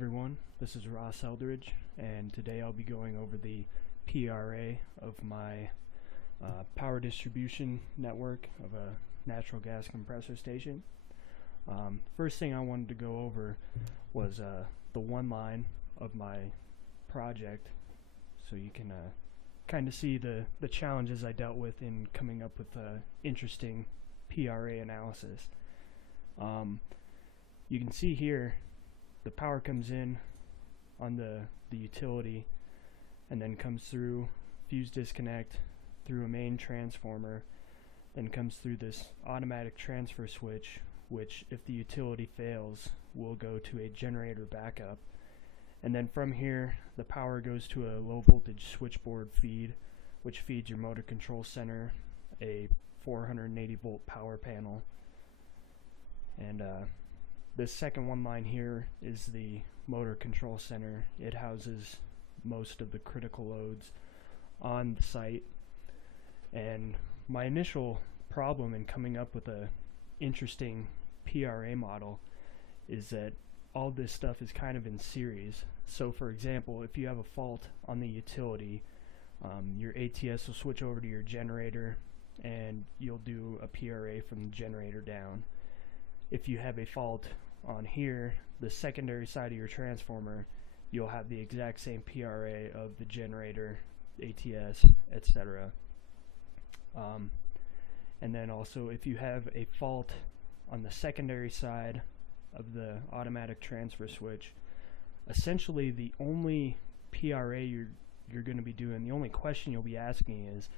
everyone, this is Ross Eldridge, and today I'll be going over the PRA of my power distribution network of a natural gas compressor station. First thing I wanted to go over was the one line of my project, so you can kind of see the challenges I dealt with in coming up with interesting PRA analysis. You can see here the power comes in on the utility and then comes through fuse disconnect through a main transformer, then comes through this automatic transfer switch, which if the utility fails will go to a generator backup, and then from here the power goes to a low voltage switchboard feed, which feeds your motor control center, a 480 volt power panel, and this second one line here is the motor control center. It houses most of the critical loads on the site, and my initial problem in coming up with a interesting PRA model is that all this stuff is kind of in series. So for example, if you have a fault on the utility, your ATS will switch over to your generator and you'll do a PRA from the generator down. If you have a fault on here, the secondary side of your transformer, you'll have the exact same PRA of the generator, ATS, etc. And then also if you have a fault on the secondary side of the automatic transfer switch, essentially the only PRA you're going to be doing, the only question you'll be asking is,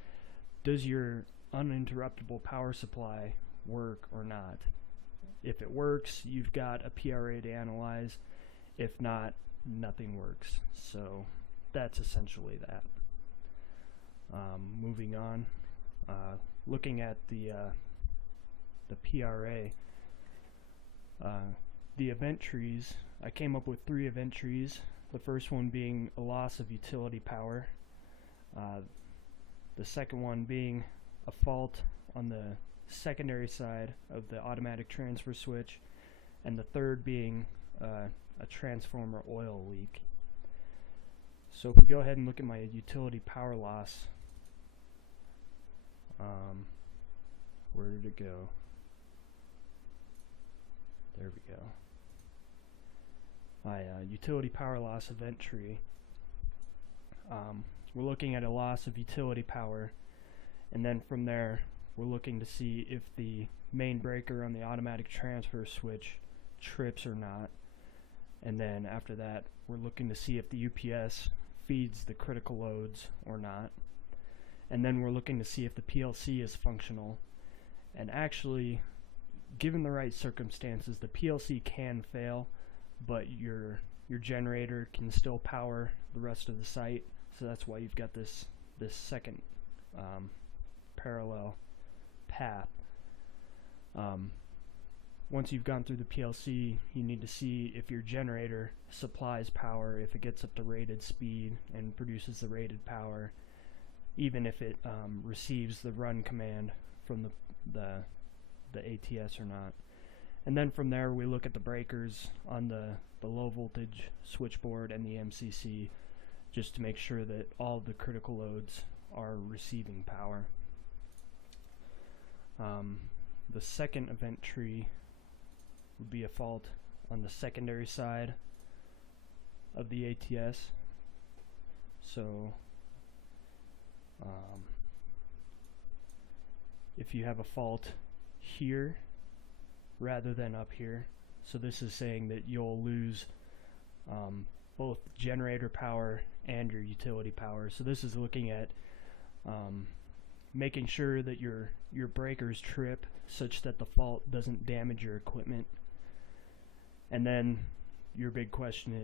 does your uninterruptible power supply work or not? If it works, you've got a PRA to analyze. If not, nothing works. So that's essentially that. Moving on, looking at the PRA, the event trees, I came up with 3 event trees. The first one being a loss of utility power, the second one being a fault on the secondary side of the automatic transfer switch, and the third being a transformer oil leak. So if we go ahead and look at my utility power loss, where did it go? There we go. My utility power loss event tree. We're looking at a loss of utility power, and then from there we're looking to see if the main breaker on the automatic transfer switch trips or not, and then after that we're looking to see if the UPS feeds the critical loads or not, and then we're looking to see if the PLC is functional. And actually, given the right circumstances, the PLC can fail, but your generator can still power the rest of the site, so that's why you've got this second parallel path. Once you've gone through the PLC, you need to see if your generator supplies power, if it gets up to rated speed and produces the rated power, even if it receives the run command from the ATS or not. And then from there we look at the breakers on the low voltage switchboard and the MCC, just to make sure that all the critical loads are receiving power. The second event tree would be a fault on the secondary side of the ATS. So if you have a fault here rather than up here, so this is saying that you'll lose both generator power and your utility power. So this is looking at making sure that your breakers trip such that the fault doesn't damage your equipment. And then your big question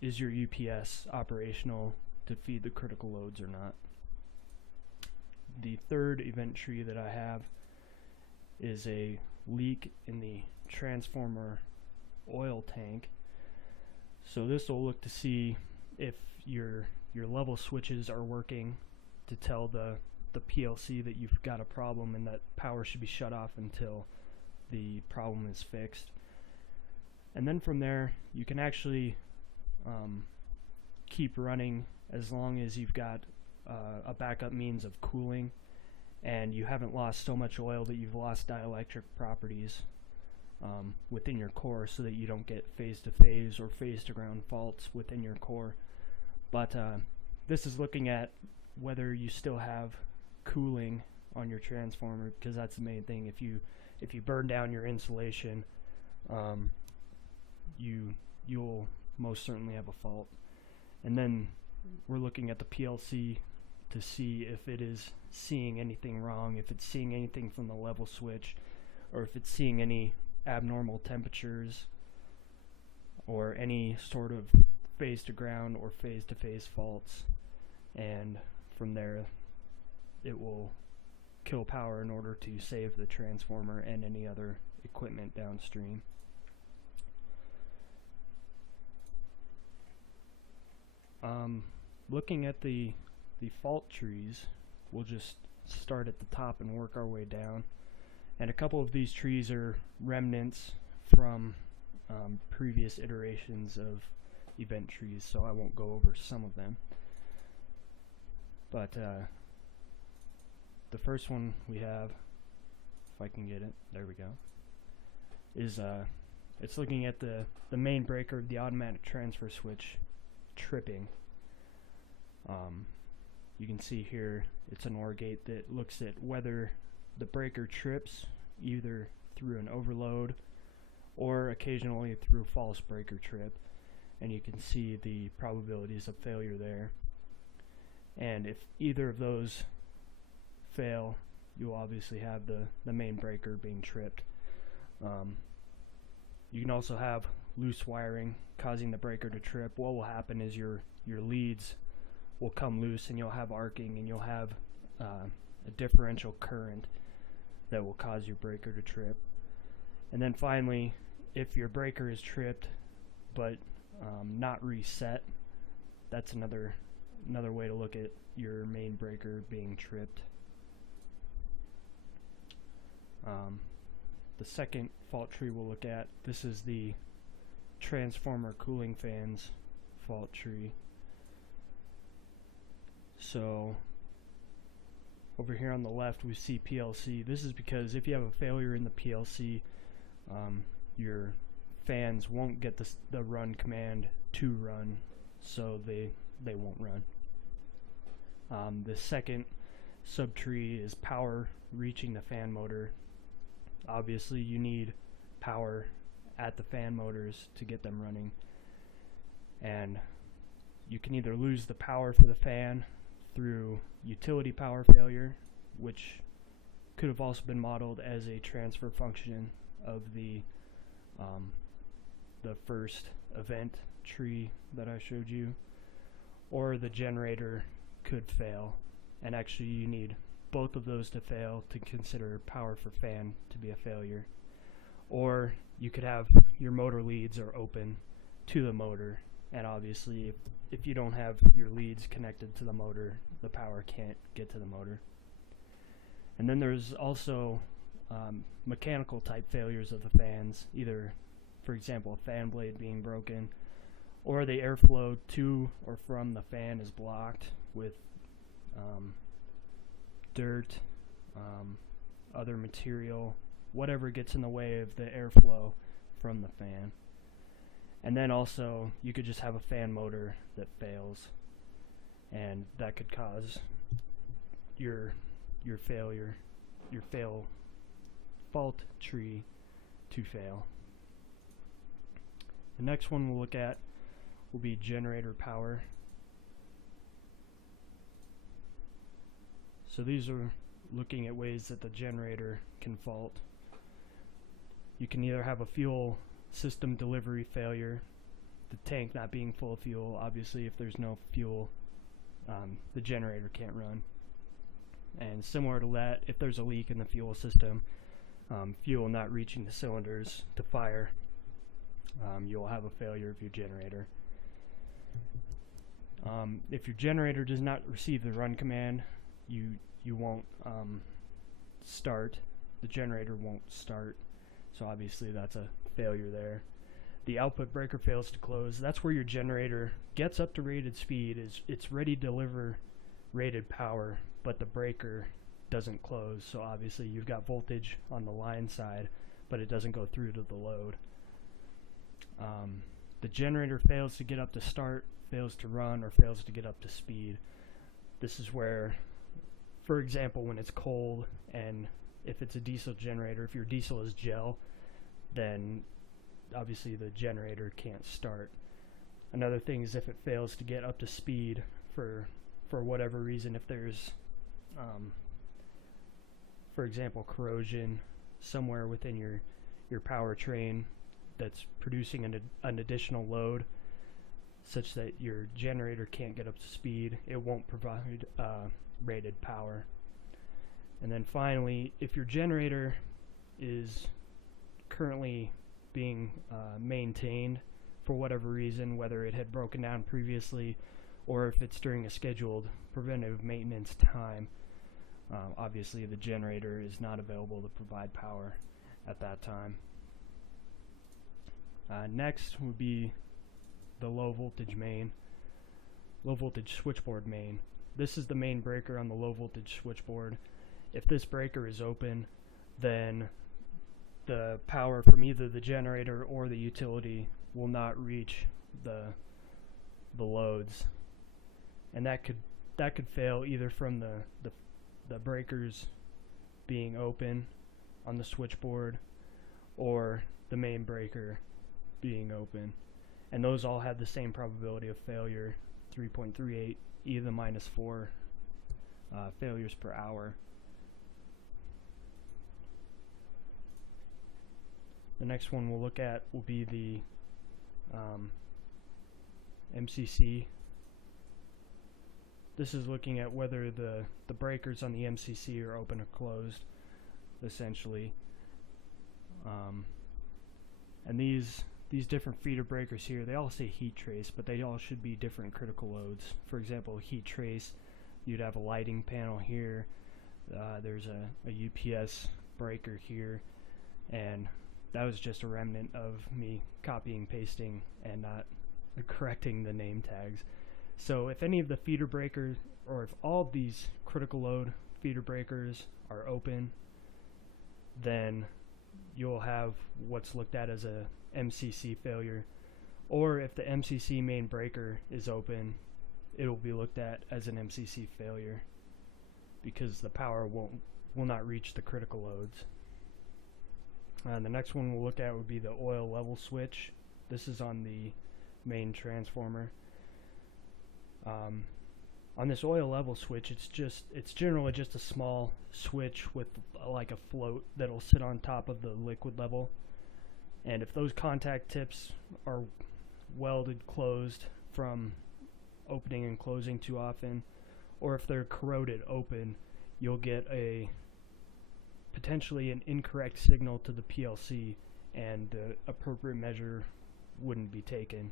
is your UPS operational to feed the critical loads or not? The third event tree that I have is a leak in the transformer oil tank. So this will look to see if your level switches are working to tell the PLC that you've got a problem and that power should be shut off until the problem is fixed. And then from there you can actually keep running as long as you've got a backup means of cooling and you haven't lost so much oil that you've lost dielectric properties within your core, so that you don't get phase-to-phase or phase-to-ground faults within your core. But this is looking at whether you still have cooling on your transformer, because that's the main thing. If you burn down your insulation, you'll most certainly have a fault. And then we're looking at the PLC to see if it is seeing anything wrong, if it's seeing anything from the level switch, or if it's seeing any abnormal temperatures or any sort of phase to ground or phase to phase faults. And from there it will kill power in order to save the transformer and any other equipment downstream. Looking at the fault trees, we'll just start at the top and work our way down. And a couple of these trees are remnants from previous iterations of event trees, so I won't go over some of them. But the first one we have, if I can get it, there we go, is it's looking at the main breaker of the automatic transfer switch tripping. You can see here it's an OR gate that looks at whether the breaker trips either through an overload or occasionally through false breaker trip, and you can see the probabilities of failure there. And if either of those fail, you'll obviously have the main breaker being tripped. You can also have loose wiring causing the breaker to trip. What will happen is your leads will come loose and you'll have arcing, and you'll have a differential current that will cause your breaker to trip. And then finally, if your breaker is tripped but not reset, that's another way to look at your main breaker being tripped. The second fault tree we'll look at, this is the transformer cooling fans fault tree. So over here on the left we see PLC. This is because if you have a failure in the PLC, your fans won't get the run command to run, so they won't run. The second subtree is power reaching the fan motor. Obviously you need power at the fan motors to get them running, and you can either lose the power for the fan through utility power failure, which could have also been modeled as a transfer function of the first event tree that I showed you, or the generator could fail, and actually you need both of those to fail to consider power for fan to be a failure. Or you could have your motor leads are open to the motor, and obviously if you don't have your leads connected to the motor, the power can't get to the motor. And then there's also mechanical type failures of the fans, either, for example, a fan blade being broken, or the airflow to or from the fan is blocked with dirt, other material, whatever gets in the way of the airflow from the fan. And then also you could just have a fan motor that fails, and that could cause your fault tree to fail. The next one we'll look at will be generator power. So these are looking at ways that the generator can fault. You can either have a fuel system delivery failure, the tank not being full of fuel. Obviously if there's no fuel, the generator can't run. And similar to that, if there's a leak in the fuel system, fuel not reaching the cylinders to fire, you'll have a failure of your generator. If your generator does not receive the run command, you won't start. The generator won't start, so obviously that's a failure there. the output breaker fails to close, that's where your generator gets up to rated speed, it's ready to deliver rated power, but the breaker doesn't close. So obviously you've got voltage on the line side, but it doesn't go through to the load. The generator fails to get up to start, fails to run, or fails to get up to speed. This is where, for example, when it's cold, and if it's a diesel generator, if your diesel is gel, then obviously the generator can't start. Another thing is if it fails to get up to speed for whatever reason, if there's for example, corrosion somewhere within your powertrain that's producing an additional load such that your generator can't get up to speed, it won't provide rated power. And then finally, if your generator is currently being maintained for whatever reason, whether it had broken down previously or if it's during a scheduled preventive maintenance time, obviously the generator is not available to provide power at that time. Next would be the low voltage switchboard main. This is the main breaker on the low voltage switchboard. If this breaker is open, then the power from either the generator or the utility will not reach the loads, and that could fail either from the breakers being open on the switchboard or the main breaker being open, and those all have the same probability of failure, 3.38 e to the minus 4 failures per hour. The next one we'll look at will be the MCC. This is looking at whether the breakers on the MCC are open or closed, essentially. And these different feeder breakers here, they all say heat trace, but they all should be different critical loads. For example, heat trace, you'd have a lighting panel here, there's a UPS breaker here, and that was just a remnant of me copying, pasting, and not correcting the name tags. So if any of the feeder breakers, or if all of these critical load feeder breakers are open, then you'll have what's looked at as a MCC failure. Or if the MCC main breaker is open, it will be looked at as an MCC failure because the power will not reach the critical loads. The next one we'll look at would be the oil level switch. This is on the main transformer. On this oil level switch, it's generally just a small switch with like a float that'll sit on top of the liquid level, and if those contact tips are welded closed from opening and closing too often, or if they're corroded open, you'll get potentially an incorrect signal to the PLC, and the appropriate measure wouldn't be taken.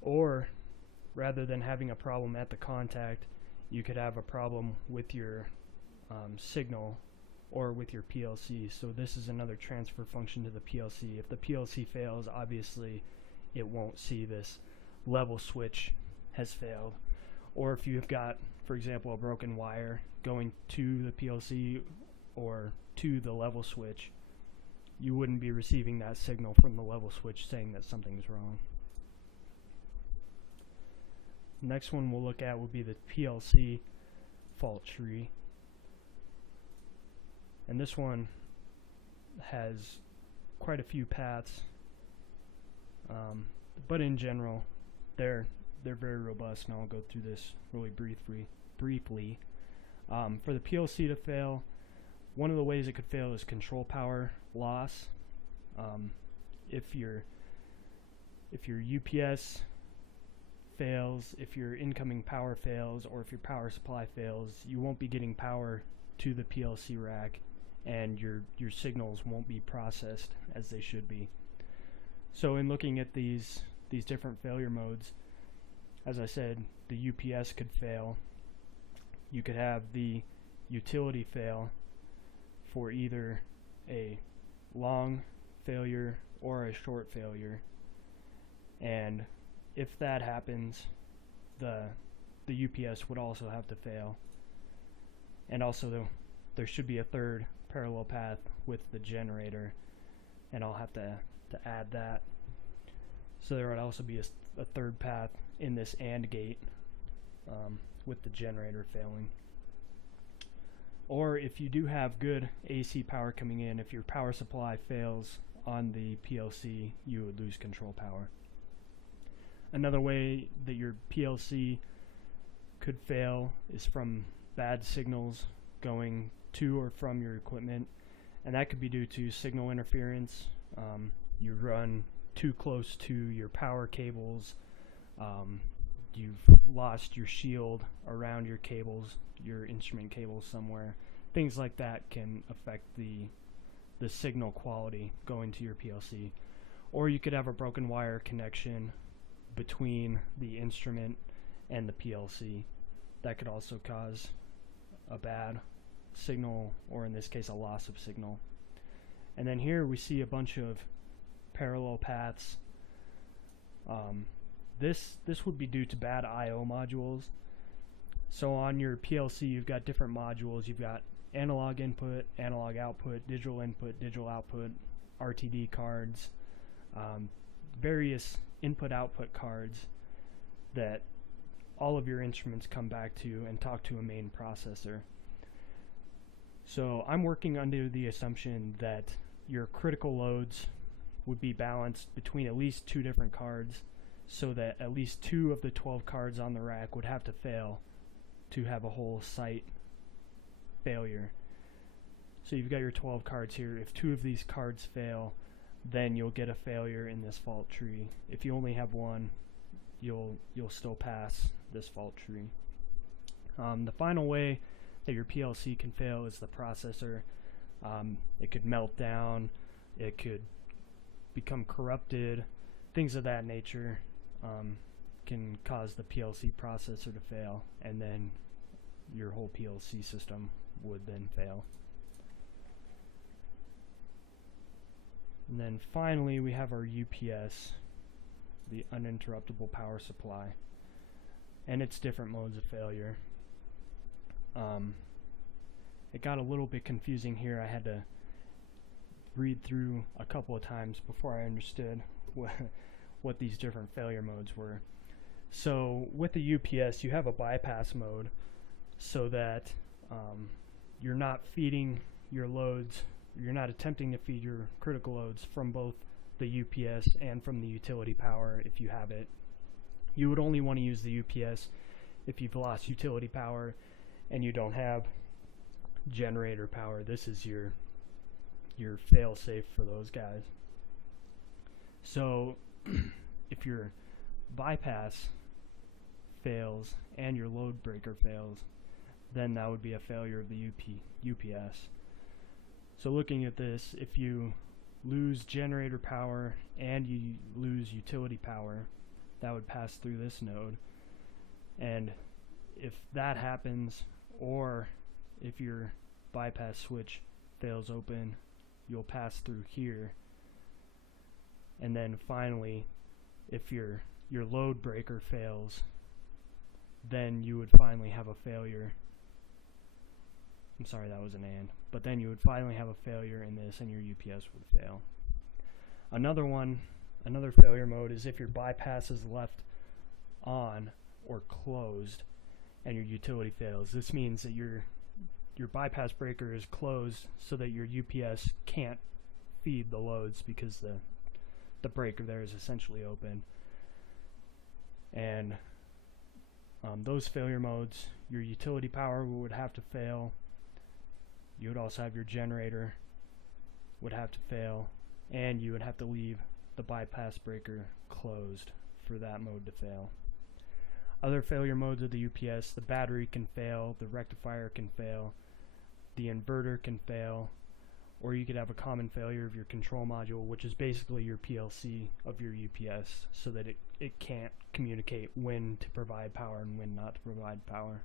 Or rather than having a problem at the contact, you could have a problem with your signal or with your PLC. So this is another transfer function to the PLC. If the PLC fails, obviously it won't see this level switch has failed. Or if you've got, for example, a broken wire going to the PLC or to the level switch, you wouldn't be receiving that signal from the level switch saying that something's wrong. Next one we'll look at will be the PLC fault tree. And this one has quite a few paths, but in general they're very robust, and I'll go through this really briefly. For the PLC to fail, one of the ways it could fail is control power loss. If your UPS fails, if your incoming power fails, or if your power supply fails, you won't be getting power to the PLC rack, and your signals won't be processed as they should be. So in looking at these different failure modes, as I said, the UPS could fail. You could have the utility fail for either a long failure or a short failure. And if that happens, the UPS would also have to fail. And also there should be a third parallel path with the generator, and I'll have to add that. So there would also be a third path in this AND gate with the generator failing. Or if you do have good AC power coming in, if your power supply fails on the PLC, you would lose control power. Another way that your PLC could fail is from bad signals going to or from your equipment, and that could be due to signal interference. You run too close to your power cables, you've lost your shield around your cables, your instrument cables somewhere. Things like that can affect the signal quality going to your PLC. Or you could have a broken wire connection between the instrument and the PLC. That could also cause a bad signal, or in this case a loss of signal. And then here we see a bunch of parallel paths. This would be due to bad I/O modules. So on your PLC you've got different modules. You've got analog input, analog output, digital input, digital output, RTD cards, various input-output cards that all of your instruments come back to and talk to a main processor. So I'm working under the assumption that your critical loads would be balanced between at least two different cards, so that at least 2 of the 12 cards on the rack would have to fail to have a whole site failure. So you've got your 12 cards here. If 2 of these cards fail, then you'll get a failure in this fault tree. If you only have 1, you'll still pass this fault tree. The final way that your PLC can fail is the processor. It could melt down, it could become corrupted, things of that nature can cause the PLC processor to fail, and then your whole PLC system would then fail. And then finally we have our UPS, the uninterruptible power supply, and its different modes of failure. It got a little bit confusing here. I had to read through a couple of times before I understood what these different failure modes were. So with the UPS you have a bypass mode, so that you're not feeding your loads, you're not attempting to feed your critical loads from both the UPS and from the utility power if you have it. You would only want to use the UPS if you've lost utility power and you don't have generator power. This is your fail-safe for those guys. So if your bypass fails and your load breaker fails, then that would be a failure of the UPS. So looking at this, if you lose generator power and you lose utility power, that would pass through this node. And if that happens, or if your bypass switch fails open, you'll pass through here. And then finally, if your load breaker fails, then you would finally have a failure. I'm sorry, that was an and. But then you would finally have a failure in this and your UPS would fail. Another failure mode is if your bypass is left on or closed and your utility fails. This means that your bypass breaker is closed so that your UPS can't feed the loads because the breaker there is essentially open. And those failure modes, your utility power would have to fail. You would also have your generator would have to fail, and you would have to leave the bypass breaker closed for that mode to fail. Other failure modes of the UPS, the battery can fail, the rectifier can fail, the inverter can fail, or you could have a common failure of your control module, which is basically your PLC of your UPS, so that it can't communicate when to provide power and when not to provide power.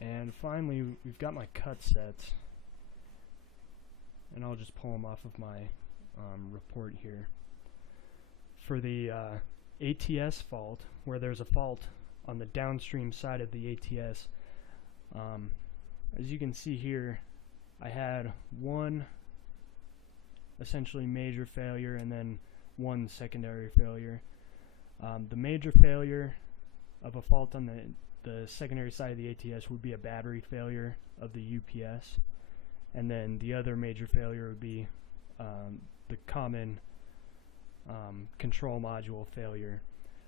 And finally, we've got my cut sets, and I'll just pull them off of my report here. For the ATS fault, where there's a fault on the downstream side of the ATS, as you can see here, I had one essentially major failure and then one secondary failure. The major failure of a fault on the secondary side of the ATS would be a battery failure of the UPS, and then the other major failure would be the common control module failure.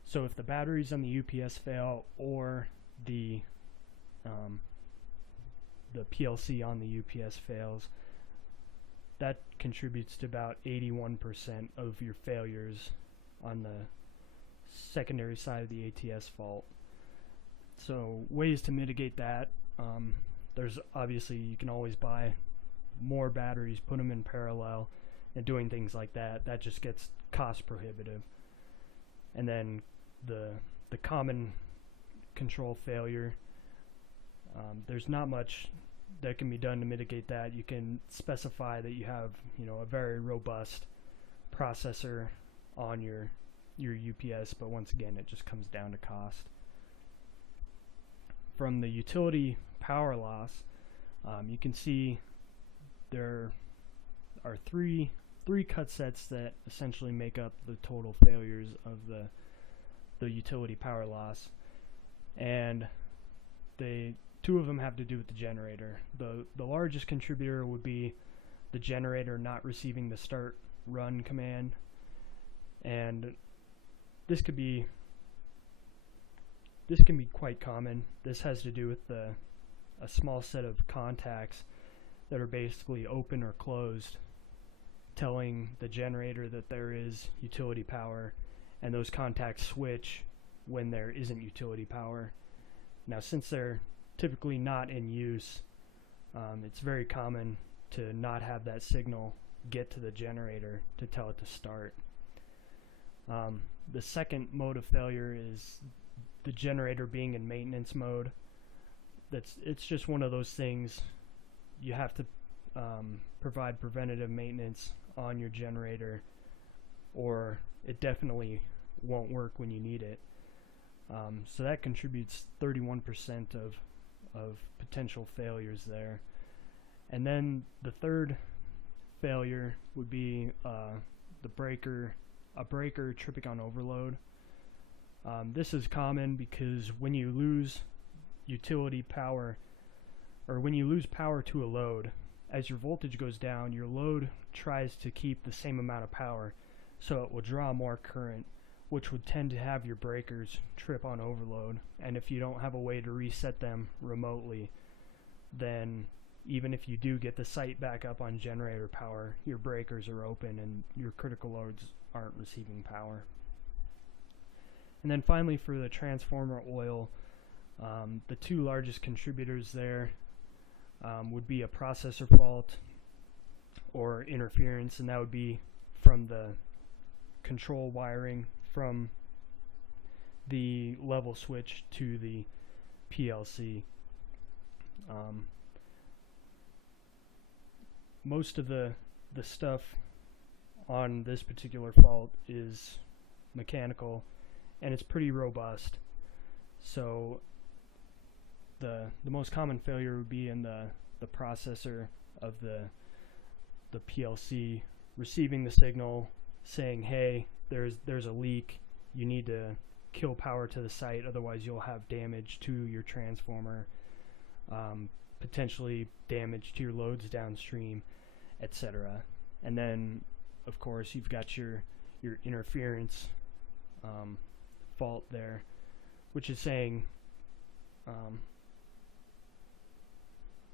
So if the batteries on the UPS fail or the PLC on the UPS fails, that contributes to about 81% of your failures on the secondary side of the ATS fault. So ways to mitigate that, there's obviously, you can always buy more batteries, put them in parallel, and doing things like that. That just gets cost prohibitive. And then the common control failure, there's not much that can be done to mitigate that. You can specify that you have, a very robust processor on your UPS, but once again, it just comes down to cost. From the utility power loss, you can see there are three cut sets that essentially make up the total failures of the utility power loss, and two of them have to do with the generator. The largest contributor would be the generator not receiving the start run command, and this can be quite common. This has to do with a small set of contacts that are basically open or closed, telling the generator that there is utility power, and those contacts switch when there isn't utility power. Now, since they're typically not in use, it's very common to not have that signal get to the generator to tell it to start. The second mode of failure is the generator being in maintenance mode. It's just one of those things. You have to provide preventative maintenance on your generator, or it definitely won't work when you need it. So that contributes 31% of potential failures there. And then the third failure would be a breaker tripping on overload. This is common because when you lose utility power, or when you lose power to a load, as your voltage goes down, your load tries to keep the same amount of power, so it will draw more current, which would tend to have your breakers trip on overload. And if you don't have a way to reset them remotely, then even if you do get the site back up on generator power, your breakers are open and your critical loads aren't receiving power. And then finally, for the transformer oil, the two largest contributors there would be a processor fault or interference, and that would be from the control wiring from the level switch to the PLC. Most of the stuff on this particular fault is mechanical, and it's pretty robust. So the most common failure would be in the processor of the PLC receiving the signal saying, hey, there's a leak, you need to kill power to the site, otherwise you'll have damage to your transformer, potentially damage to your loads downstream, etc. And then of course you've got your interference fault there, which is saying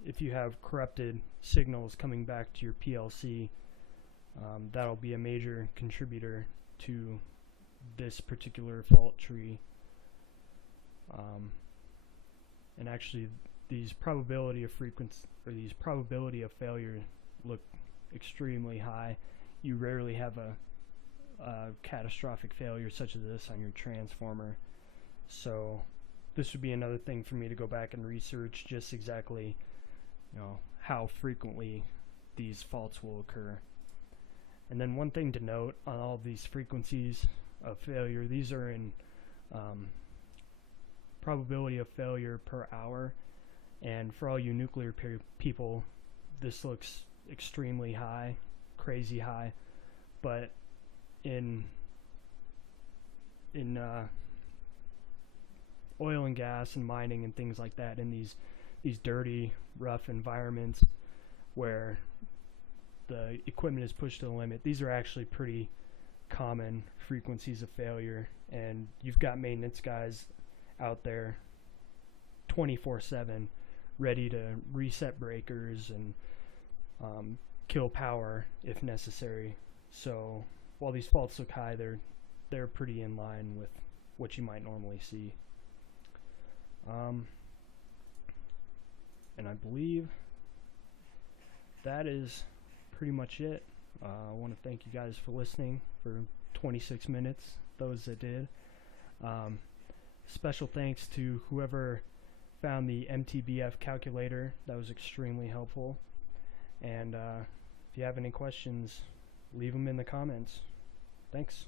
if you have corrupted signals coming back to your PLC, that'll be a major contributor to this particular fault tree. And actually, these probability of failure look extremely high. You rarely have a catastrophic failure such as this on your transformer. So this would be another thing for me to go back and research, just exactly, how frequently these faults will occur. And then one thing to note on all of these frequencies of failure, these are in probability of failure per hour. And for all you nuclear people, this looks extremely high, crazy high. But in oil and gas and mining and things like that, in these dirty, rough environments where the equipment is pushed to the limit, these are actually pretty common frequencies of failure. And you've got maintenance guys out there 24/7 ready to reset breakers and kill power if necessary. So while these faults look high, they're pretty in line with what you might normally see. And I believe that is pretty much it. I want to thank you guys for listening for 26 minutes, those that did. Special thanks to whoever found the MTBF calculator. That was extremely helpful. And if you have any questions, leave them in the comments. Thanks.